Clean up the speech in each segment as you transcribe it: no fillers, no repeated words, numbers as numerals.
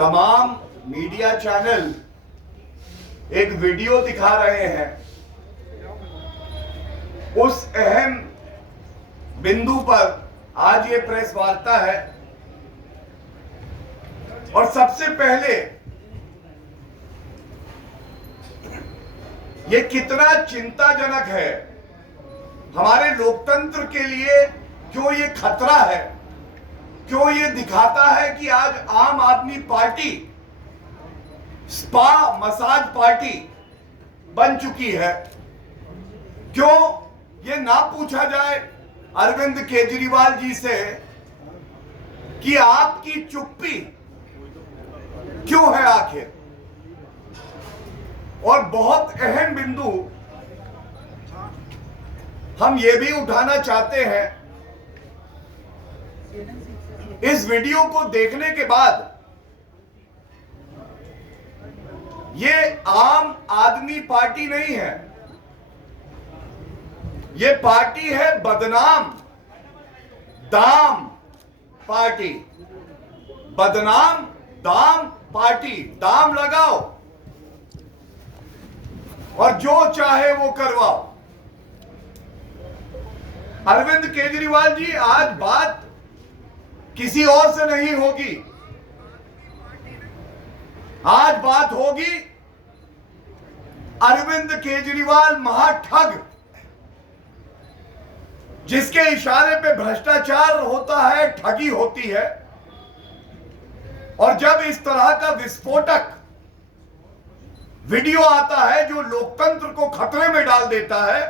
तमाम media channel एक video दिखा रहे हैं। उस अहम बिंदु पर आज ये प्रेस वार्ता है और सबसे पहले ये कितना चिंताजनक है हमारे लोकतंत्र के लिए, क्यों ये खतरा है, क्यों ये दिखाता है कि आज आम आदमी पार्टी स्पा मसाज पार्टी बन चुकी है। क्यों ये ना पूछा जाए अरविंद केजरीवाल जी से कि आपकी चुप्पी क्यों है आखिर। और बहुत अहम बिंदु हम ये भी उठाना चाहते हैं, इस वीडियो को देखने के बाद ये आम आदमी पार्टी नहीं है, ये पार्टी है बदनाम दाम पार्टी। बदनाम दाम पार्टी, दाम लगाओ और जो चाहे वो करवाओ। अरविंद केजरीवाल जी, आज बात किसी और से नहीं होगी, आज बात होगी अरविंद केजरीवाल महाठग, जिसके इशारे पे भ्रष्टाचार होता है, ठगी होती है। और जब इस तरह का विस्फोटक वीडियो आता है जो लोकतंत्र को खतरे में डाल देता है,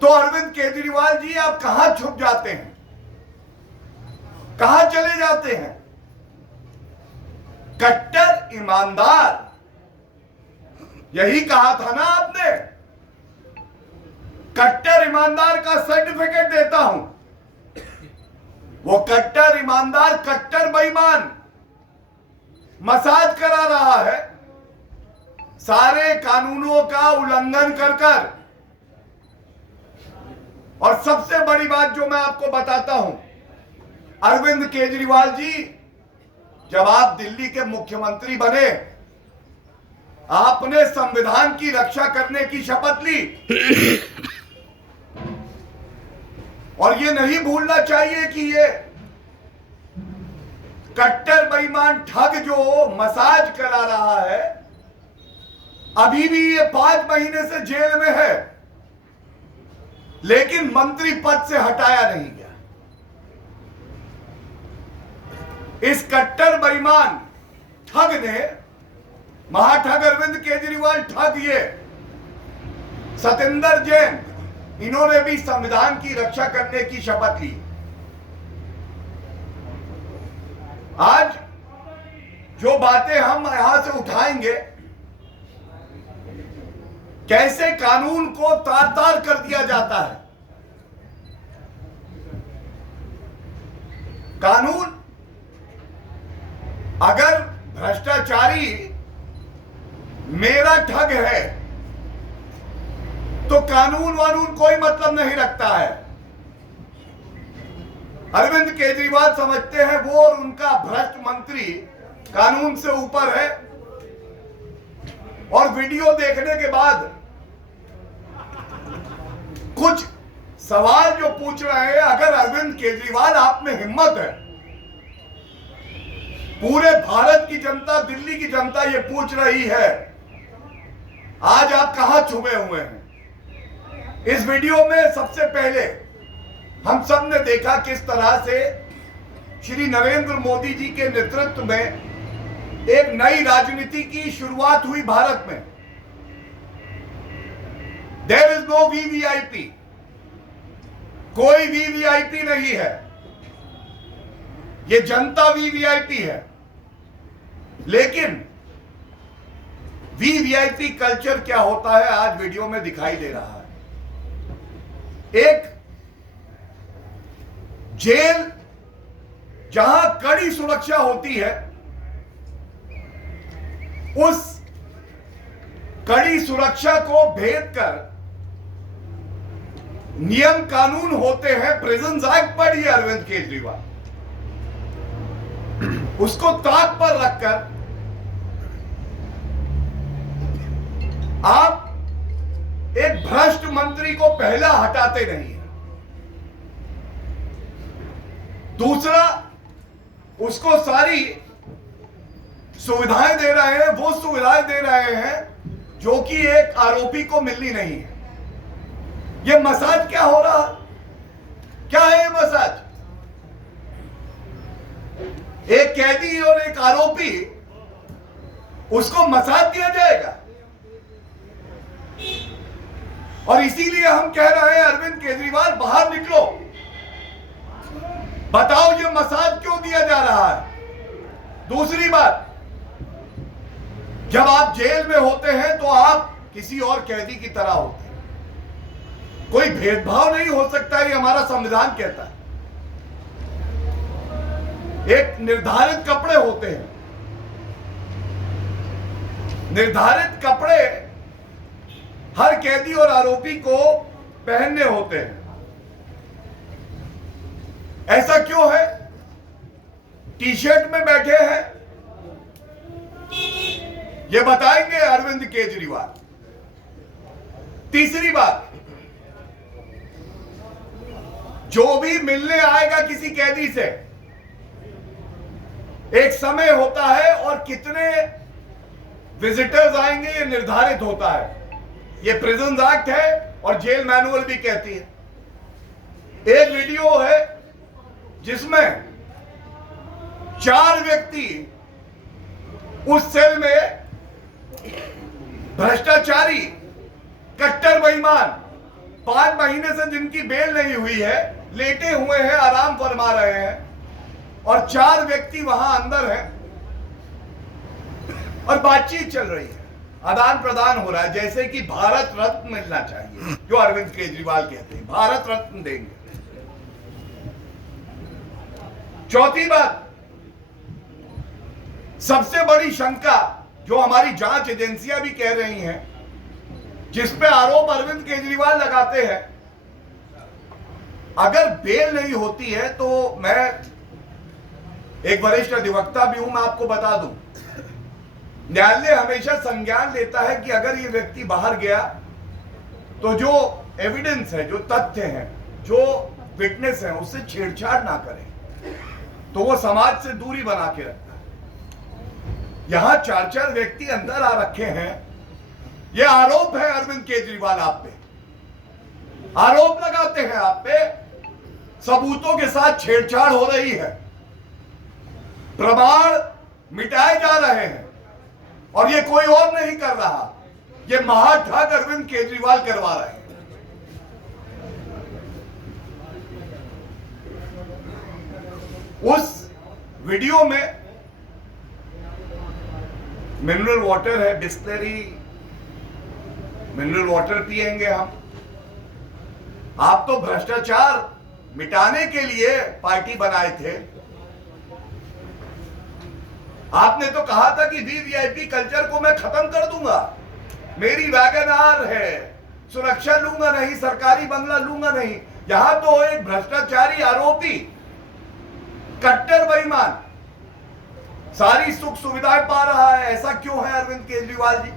तो अरविंद केजरीवाल जी आप कहां छुप जाते हैं, कहां चले जाते हैं। कट्टर ईमानदार, यही कहा था ना आपने, कट्टर ईमानदार का सर्टिफिकेट देता हूं। वो कट्टर ईमानदार कट्टर बेईमान मसाज करा रहा है, सारे कानूनों का उल्लंघन कर कर। और सबसे बड़ी बात जो मैं आपको बताता हूं, अरविंद केजरीवाल जी, जब आप दिल्ली के मुख्यमंत्री बने, आपने संविधान की रक्षा करने की शपथ ली। और ये नहीं भूलना चाहिए कि ये कट्टर बेईमान ठग जो मसाज करा रहा है, अभी भी ये 5 महीने से जेल में है, लेकिन मंत्री पद से हटाया नहीं गया। इस कट्टर बेईमान ठग ने, महाठग अरविंद केजरीवाल ठग, ये सतेंद्र जैन, इन्होंने भी संविधान की रक्षा करने की शपथ ली। आज जो बातें हम यहां से उठाएंगे, कैसे कानून को तार तार कर दिया जाता है। कानून, अगर भ्रष्टाचारी मेरा ठग है तो कानून वानून कोई मतलब नहीं रखता है। अरविंद केजरीवाल समझते हैं वो और उनका भ्रष्ट मंत्री कानून से ऊपर है। और वीडियो देखने के बाद कुछ सवाल जो पूछ रहे हैं, अगर अरविंद केजरीवाल आप में हिम्मत है, पूरे भारत की जनता, दिल्ली की जनता ये पूछ रही है, आज आप कहां छुपे हुए हैं। इस वीडियो में सबसे पहले हम सब ने देखा किस तरह से श्री नरेंद्र मोदी जी के नेतृत्व में एक नई राजनीति की शुरुआत हुई भारत में। देयर इज नो वीवीआईपी, कोई वीवीआईपी नहीं है, ये जनता वीवीआईपी है। लेकिन वीवीआईपी कल्चर क्या होता है आज वीडियो में दिखाई दे रहा है। एक जेल जहां कड़ी सुरक्षा होती है, उस कड़ी सुरक्षा को भेद कर नियम कानून होते हैं, प्रिजन एक्ट पढ़िए अरविंद केजरीवाल। उसको ताक पर रखकर आप एक भ्रष्ट मंत्री को पहला हटाते नहीं है। दूसरा, उसको सारी सुविधाएं दे रहे हैं, वो सुविधाएं दे रहे हैं जो कि एक आरोपी को मिलनी नहीं है। ये मसाज क्या हो रहा, क्या है ये मसाज? एक कैदी और एक आरोपी, उसको मसाज दिया जाएगा। और इसीलिए हम कह रहे हैं अरविंद केजरीवाल बाहर निकलो, बताओ ये मसाज क्यों दिया जा रहा है। दूसरी बात, जब आप जेल में होते हैं तो आप किसी और कैदी की तरह होते हैं, कोई भेदभाव नहीं हो सकता, ये हमारा संविधान कहता है। एक निर्धारित कपड़े होते हैं, निर्धारित कपड़े हर कैदी और आरोपी को पहनने होते हैं। ऐसा क्यों है? टी शर्ट में बैठे हैं, ये बताएंगे अरविंद केजरीवाल। तीसरी बात, जो भी मिलने आएगा किसी कैदी से, एक समय होता है और कितने विजिटर्स आएंगे ये निर्धारित होता है। ये प्रिजन एक्ट है और जेल मैनुअल भी कहती है। एक वीडियो है जिसमें 4 व्यक्ति उस सेल में भ्रष्टाचारी, कट्टर बेईमान, 5 महीने से जिनकी बेल नहीं हुई है, लेटे हुए हैं, आराम फरमा रहे हैं, और 4 व्यक्ति वहां अंदर हैं और बातचीत चल रही है, आदान प्रदान हो रहा है, जैसे कि भारत रत्न मिलना चाहिए, जो अरविंद केजरीवाल कहते हैं भारत रत्न देंगे। चौथी बात, सबसे बड़ी शंका जो हमारी जांच एजेंसियां भी कह रही हैं, जिस पे आरोप अरविंद केजरीवाल लगाते हैं, अगर बेल नहीं होती है तो मैं एक वरिष्ठ अधिवक्ता भी हूं, मैं आपको बता दूं, न्यायालय हमेशा संज्ञान लेता है कि अगर ये व्यक्ति बाहर गया तो जो एविडेंस है, जो तथ्य हैं, जो विटनेस है, उससे छेड़छाड़ ना करें, तो वो समाज से दूरी बना के रखता है। यहां 4 व्यक्ति अंदर आ रखे हैं, ये आरोप है अरविंद केजरीवाल आप पे, आरोप लगाते हैं आप पे, सबूतों के साथ छेड़छाड़ हो रही है, प्रमाण मिटाए जा रहे हैं, और ये कोई और नहीं कर रहा, ये महाठग अरविंद केजरीवाल करवा रहे हैं। उस वीडियो में मिनरल वाटर है, बिस्लरी मिनरल वाटर पिएंगे हम। आप तो भ्रष्टाचार मिटाने के लिए पार्टी बनाए थे। आपने तो कहा था कि वीवीआईपी कल्चर को मैं खत्म कर दूंगा, मेरी वैगन आर है, सुरक्षा लूंगा नहीं, सरकारी बंगला लूंगा नहीं। यहां तो एक भ्रष्टाचारी आरोपी, कट्टर बेईमान, सारी सुख सुविधाएं पा रहा है। ऐसा क्यों है अरविंद केजरीवाल जी?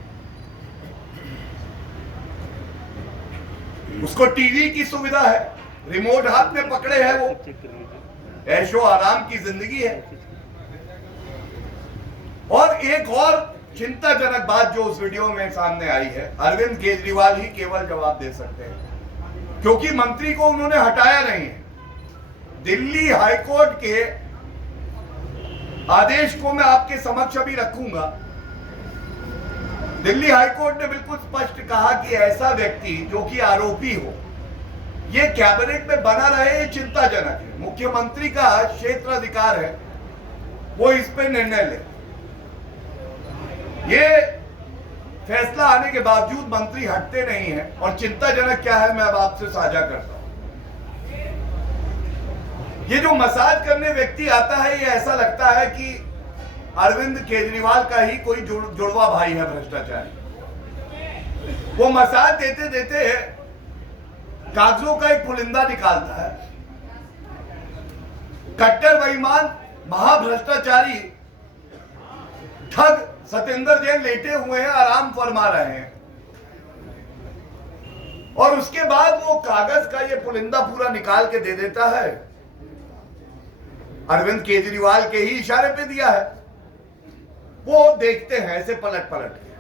उसको टीवी की सुविधा है, रिमोट हाथ में पकड़े है, वो ऐशो आराम की जिंदगी है। और एक और चिंताजनक बात जो उस वीडियो में सामने आई है, अरविंद केजरीवाल ही केवल जवाब दे सकते हैं, क्योंकि मंत्री को उन्होंने हटाया नहीं है। दिल्ली हाईकोर्ट के आदेश को मैं आपके समक्ष अभी रखूंगा। दिल्ली हाईकोर्ट ने बिल्कुल स्पष्ट कहा कि ऐसा व्यक्ति जो कि आरोपी हो, ये कैबिनेट में बना रहे, ये चिंताजनक है। मुख्यमंत्री का क्षेत्राधिकार है, वो इस पे निर्णय ले। ये फैसला आने के बावजूद मंत्री हटते नहीं हैं, और चिंताजनक क्या है मैं अब आपसे साझा करता हूं। ये जो मसाज करने व्यक्ति आता है, ये ऐसा लगता है कि अरविंद केजरीवाल का ही कोई जुड़वा भाई है भ्रष्टाचारी। वो मसाज देते देते कागजों का एक पुलिंदा निकालता है। कट्टर बेईमान महाभ्रष्टाचारी ठग सतेंद्र जैन लेटे हुए हैं, आराम फरमा रहे हैं, और उसके बाद वो कागज का ये पुलिंदा पूरा निकाल के दे देता है। अरविंद केजरीवाल के ही इशारे पे दिया है। वो देखते हैं ऐसे पलट पलट के,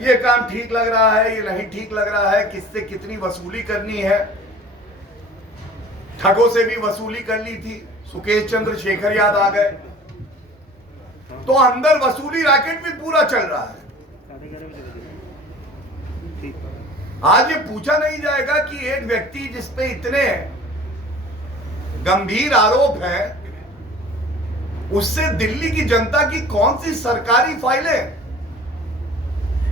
ये काम ठीक लग रहा है, ये नहीं ठीक लग रहा है, किससे कितनी वसूली करनी है। ठगों से भी वसूली कर ली थी, सुकेश चंद्र शेखर याद आ गए, तो अंदर वसूली रैकेट भी पूरा चल रहा है। आज ये पूछा नहीं जाएगा कि एक व्यक्ति जिसपे इतने गंभीर आरोप हैं, उससे दिल्ली की जनता की कौन सी सरकारी फाइलें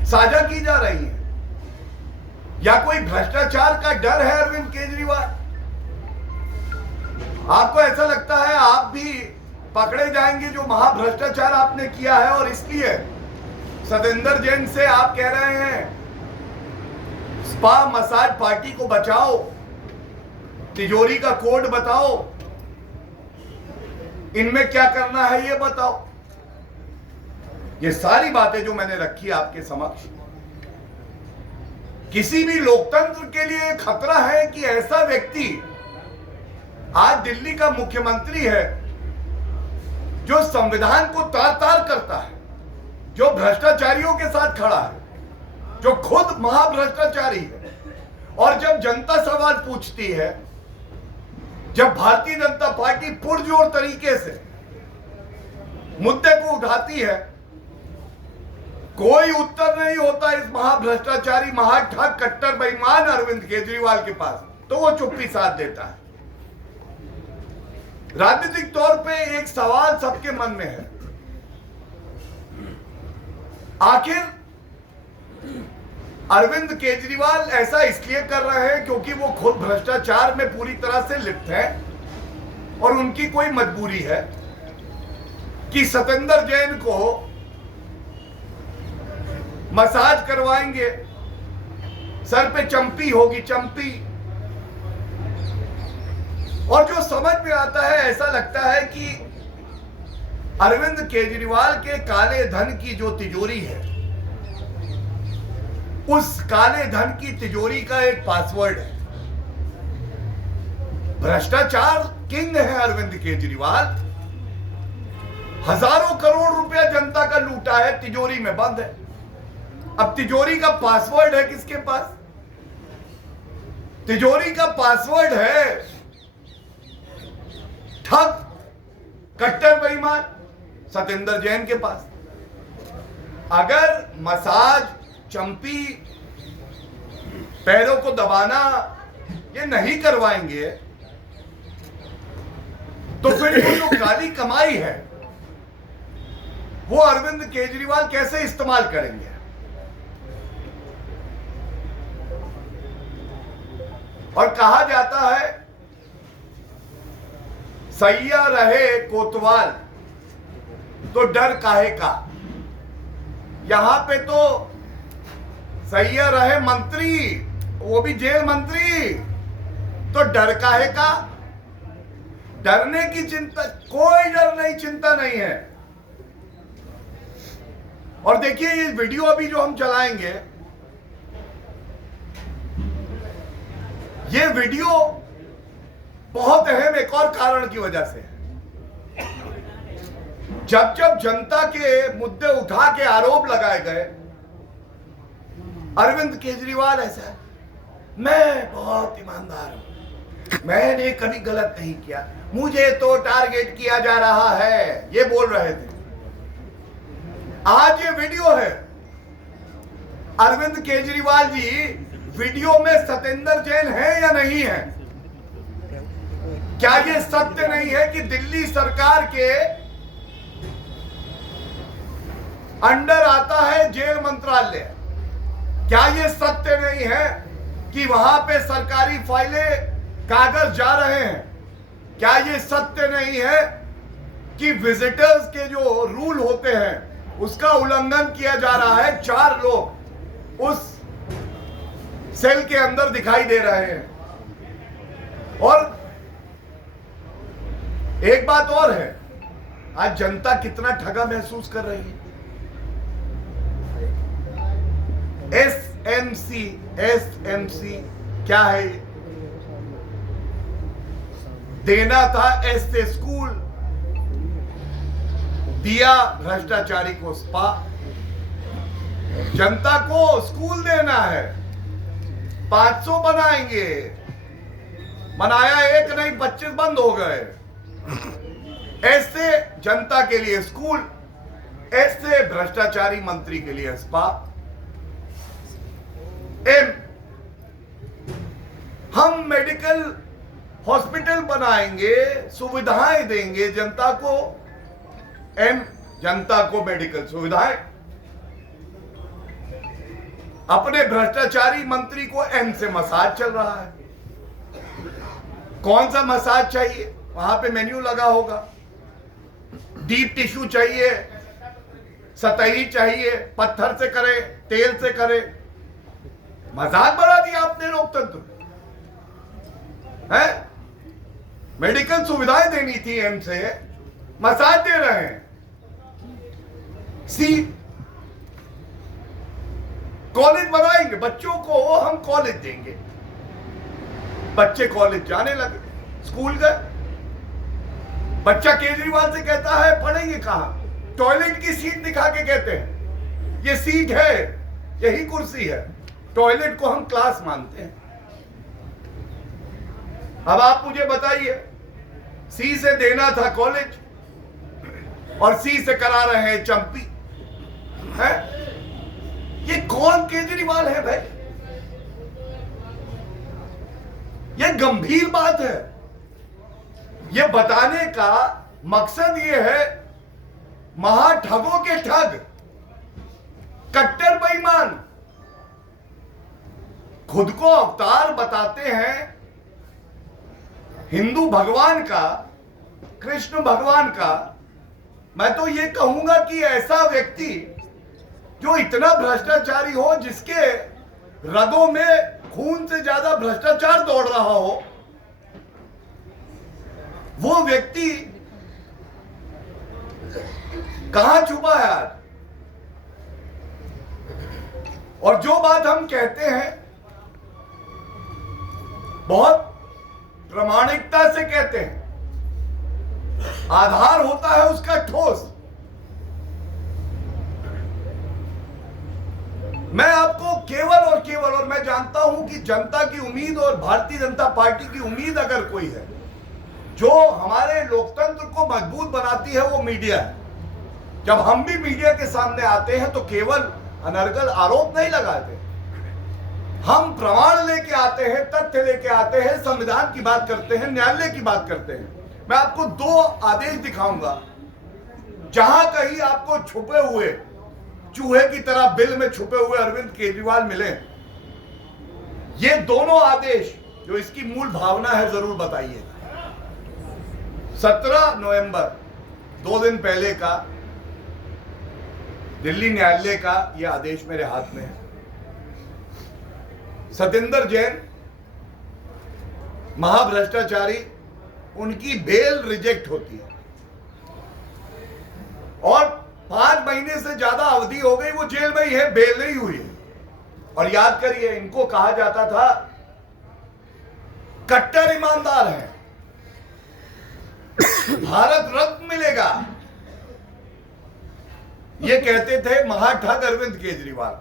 साझा की जा रही हैं, या कोई भ्रष्टाचार का डर है अरविंद केजरीवाल? आपको ऐसा लगता है आप भी पकड़े जाएंगे जो महाभ्रष्टाचार आपने किया है, और इसलिए सतेंद्र जैन से आप कह रहे हैं स्पा मसाज पार्टी को बचाओ, तिजोरी का कोड बताओ, इनमें क्या करना है ये बताओ। ये सारी बातें जो मैंने रखी आपके समक्ष, किसी भी लोकतंत्र के लिए खतरा है कि ऐसा व्यक्ति आज दिल्ली का मुख्यमंत्री है, जो संविधान को तार तार करता है, जो भ्रष्टाचारियों के साथ खड़ा है, जो खुद महाभ्रष्टाचारी है, और जब जनता सवाल पूछती है, जब भारतीय जनता पार्टी पुरजोर तरीके से मुद्दे को उठाती है, कोई उत्तर नहीं होता इस महाभ्रष्टाचारी, महाठग, कट्टर बेईमान अरविंद केजरीवाल के पास, तो वो चुप्पी साध देता है। राजनीतिक तौर पे एक सवाल सबके मन में है, आखिर अरविंद केजरीवाल ऐसा इसलिए कर रहे हैं क्योंकि वो खुद भ्रष्टाचार में पूरी तरह से लिप्त है, और उनकी कोई मजबूरी है कि सतेंद्र जैन को मसाज करवाएंगे, सर पे चंपी होगी, चंपी। और जो समझ में आता है, ऐसा लगता है कि अरविंद केजरीवाल के काले धन की जो तिजोरी है, उस काले धन की तिजोरी का एक पासवर्ड है। भ्रष्टाचार किंग है अरविंद केजरीवाल, हजारों करोड़ रुपया जनता का लूटा है, तिजोरी में बंद है। अब तिजोरी का पासवर्ड है किसके पास? तिजोरी का पासवर्ड है ठग, कट्टर बेईमान सतेंद्र जैन के पास। अगर मसाज, चंपी, पैरों को दबाना ये नहीं करवाएंगे, तो फिर ये जो काली कमाई है वो अरविंद केजरीवाल कैसे इस्तेमाल करेंगे? और कहा जाता है सैया रहे कोतवाल तो डर काहे का। यहां पे तो सैया रहे मंत्री, वो भी जेल मंत्री, तो डर काहे का? डरने की चिंता, कोई डर नहीं, चिंता नहीं है। और देखिए ये वीडियो अभी जो हम चलाएंगे, ये वीडियो बहुत अहम एक और कारण की वजह से है। जब जब जनता के मुद्दे उठा के आरोप लगाए गए, अरविंद केजरीवाल ऐसा है, मैं बहुत ईमानदार हूं, मैंने कभी गलत नहीं किया, मुझे तो टारगेट किया जा रहा है, ये बोल रहे थे। आज ये वीडियो है, अरविंद केजरीवाल जी वीडियो में सतेंद्र जैन है या नहीं है? क्या ये सत्य नहीं है कि दिल्ली सरकार के अंडर आता है जेल मंत्रालय? क्या ये सत्य नहीं है कि वहां पे सरकारी फाइलें, कागज जा रहे हैं? क्या ये सत्य नहीं है कि विजिटर्स के जो रूल होते हैं उसका उल्लंघन किया जा रहा है? 4 लोग उस सेल के अंदर दिखाई दे रहे हैं। और एक बात और है, आज जनता कितना ठगा महसूस कर रही है। एसएमसी क्या है ये? देना था एस से स्कूल, दिया भ्रष्टाचारी को स्पा। जनता को स्कूल देना है, 500 बनाएंगे, बनाया एक नहीं 25 बंद हो गए। ऐसे जनता के लिए स्कूल, ऐसे भ्रष्टाचारी मंत्री के लिए स्पा। हम मेडिकल हॉस्पिटल बनाएंगे, सुविधाएं देंगे जनता को। जनता को मेडिकल सुविधाएं। अपने भ्रष्टाचारी मंत्री को एम से मसाज चल रहा है। कौन सा मसाज चाहिए? वहां पे मेन्यू लगा होगा। डीप टिश्यू चाहिए, सतही चाहिए, पत्थर से करे, तेल से करे। मजाक बढ़ा दिया आपने लोकतंत्र है। मेडिकल सुविधाएं देनी थी एम से, मसाज दे रहे हैं। सी कॉलेज बनाएंगे, बच्चों को हम कॉलेज देंगे। बच्चे कॉलेज जाने लगे, स्कूल गए। बच्चा केजरीवाल से कहता है पढ़ेंगे कहां? टॉयलेट की सीट दिखा के कहते हैं ये सीट है, यही कुर्सी है। टॉयलेट को हम क्लास मानते हैं। अब आप मुझे बताइए, सी से देना था कॉलेज और सी से करा रहे हैं चंपी है। ये कौन केजरीवाल है भाई? ये गंभीर बात है। ये बताने का मकसद ये है, महाठगों के ठग, कट्टर बेईमान खुद को अवतार बताते हैं हिंदू भगवान का, कृष्ण भगवान का। मैं तो ये कहूंगा कि ऐसा व्यक्ति जो इतना भ्रष्टाचारी हो, जिसके रगों में खून से ज्यादा भ्रष्टाचार दौड़ रहा हो, वो व्यक्ति कहां छुपा है आज? और जो बात हम कहते हैं बहुत प्रामाणिकता से कहते हैं, आधार होता है उसका ठोस। मैं आपको केवल और मैं जानता हूं कि जनता की उम्मीद और भारतीय जनता पार्टी की उम्मीद अगर कोई है जो हमारे लोकतंत्र को मजबूत बनाती है, वो मीडिया है। जब हम भी मीडिया के सामने आते हैं तो केवल अनर्गल आरोप नहीं लगाते, हम प्रमाण लेके आते हैं, तथ्य लेके आते हैं, संविधान की बात करते हैं, न्यायालय की बात करते हैं। मैं आपको 2 आदेश दिखाऊंगा जहां कहीं आपको छुपे हुए चूहे की तरह बिल में छुपे हुए अरविंद केजरीवाल मिले। ये दोनों आदेश जो इसकी मूल भावना है जरूर बताइए। 17 नवंबर 2 दिन पहले का दिल्ली न्यायालय का यह आदेश मेरे हाथ में है। सतेंद्र जैन महाभ्रष्टाचारी, उनकी बेल रिजेक्ट होती है और 5 महीने से ज्यादा अवधि हो गई, वो जेल में ही है, बेल नहीं हुई है। और याद करिए, इनको कहा जाता था कट्टर ईमानदार है, भारत रत्न मिलेगा, ये कहते थे महाठग अरविंद केजरीवाल।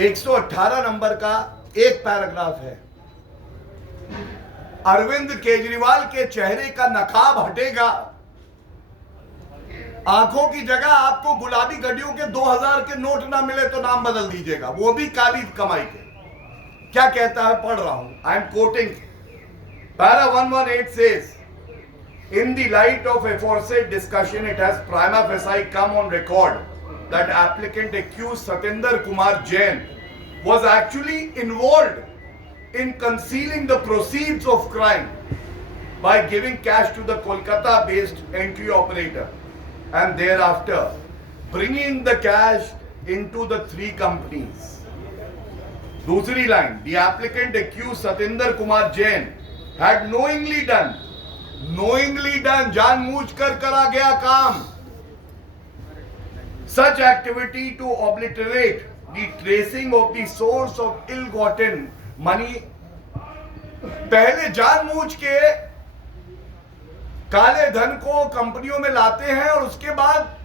118 नंबर का एक पैराग्राफ है, अरविंद केजरीवाल के चेहरे का नकाब हटेगा, आंखों की जगह आपको गुलाबी गड्डियों के 2000 के नोट ना मिले तो नाम बदल दीजिएगा, वो भी काली कमाई के। क्या कहता है, पढ़ रहा हूं, I am quoting. Para 118 says, in the light of aforesaid discussion, it has prima facie come on record that applicant accused Satinder Kumar Jain was actually involved in concealing the proceeds of crime by giving cash to the Kolkata-based entry operator and thereafter bringing the cash into the 3 companies. दूसरी line, the applicant accused Satinder Kumar Jain had knowingly done knowingly done, जानबूझकर करा गया काम. Such activity to obliterate the tracing of the source of ill-gotten money. पहले जानबूझ के काले धन को कंपनियों में लाते हैं और उसके बाद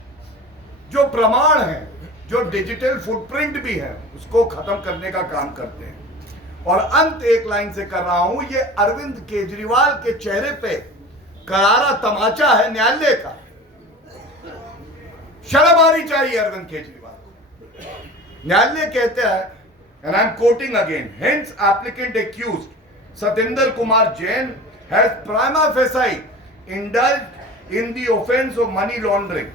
जो प्रमाण है, जो डिजिटल फुटप्रिंट भी है, उसको खत्म करने का काम करते हैं. और अंत एक लाइन से कर रहा हूं, ये अरविंद केजरीवाल के चेहरे पे करारा तमाचा है न्यायालय का. शर्म आनी चाहिए अरविंद केजरीवाल को. न्यायालय कहते हैं, and I am quoting again, hence applicant accused Satendra Kumar Jain has prima facie indulged in the offense of money laundering.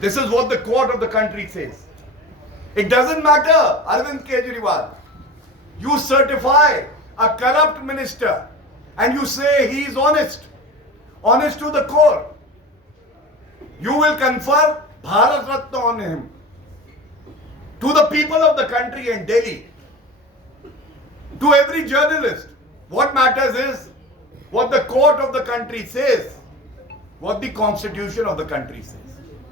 This is what the court of the country says. It doesn't matter, Arvind Kejriwal. You certify a corrupt minister and you say he is honest to the core. You will confer Bharat Ratna on him. To the people of the country and Delhi, to every journalist, what matters is what the court of the country says, what the constitution of the country says.